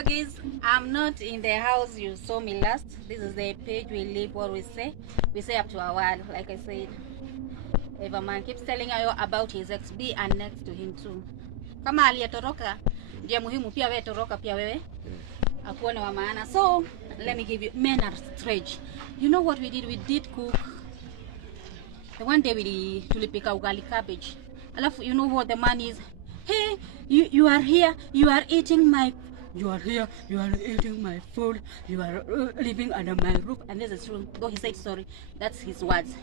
Hello guys, I'm not in the house you saw me last. This is the page we live what we say. We say up to our word. Like I said, if a man keeps telling you about his ex, be and next to him too. Kama aliyetoroka ndiye muhimu, pia wewe toroka pia wewe akuone wa maana. So let me give you, men are strange. You know what we did? We did cook. The one day we tulipika ugali cabbage. Alafu you know what the man is? Hey, you are here, you are eating my food, you are living under my roof. And this is true, though he said sorry, that's his words.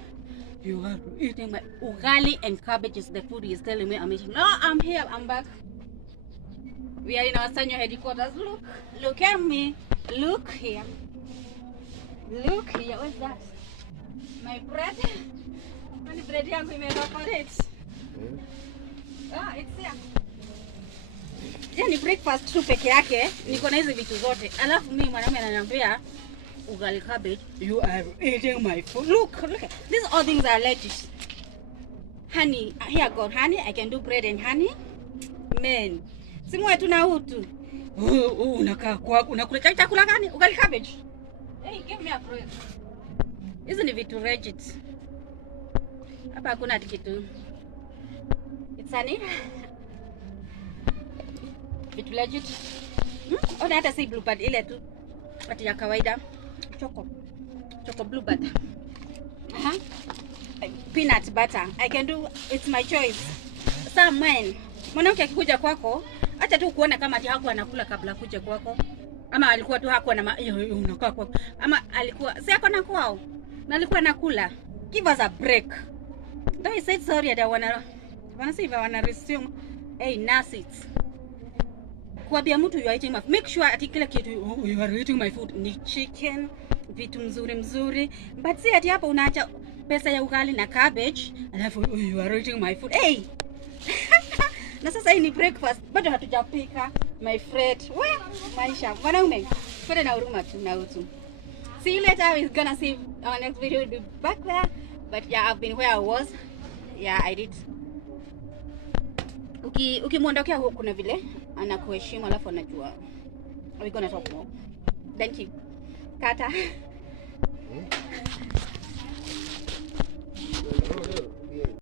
You are eating my ugali and cabbage is the food he is telling me I'm eating. No, I'm here, I'm back. We are in our senior headquarters. Look at me, look here, what's that? My bread. Mani bread yangu imeevaporate. It's here. Yani breakfast tu peke yake niko na hizo vitu zote. Alafu mimi mwanamume ananiambia ugali cabbage, you are eating my food. Look at these all things are lettuce. Honey, here God, honey, I can do bread and honey. Man, simwe tu na utu. Unakaa kwako unakula chakula gani? Ugali cabbage. Hey, give me a bread. Hizo ni vitu legit. Hapa hakuna kitu. It's honey. Vitu legit. Ona hata si blue band ile tu. Pati ya kawaida. Choco blue band. Peanut butter. I can do, it's my choice. Some men, mwanamke akikuja kwako, acha tu kuona kama ati hakuwa anakula kabla kuja kwako. Ama alikuwa tu hakuwa na unakaa kwako. Ama alikuwa si yako na kwao. Na alikuwa anakula. Give us a break. Though he said sorry, I wanna see if I wanna resume. Hey, nurse it. Kuambia mtu you are eating my food. Make sure ati kila kitu you are eating my food ni chicken, vitu mzuri. But see ati hapo unaacha pesa ya ugali na cabbage, alafu you are eating my food. Hey. Na sasa hii ni breakfast. Bado hatujapika, my friend. Maisha. Wanaume, kwenda na huruma tu na utu. See you later. We're gonna see our next video will be back there. But yeah, I've been where I was. Yeah, I did. Ukimwondokea huko kuna vile anakuheshimu alafu anajua. We're gonna talk more. Thank you. Kata.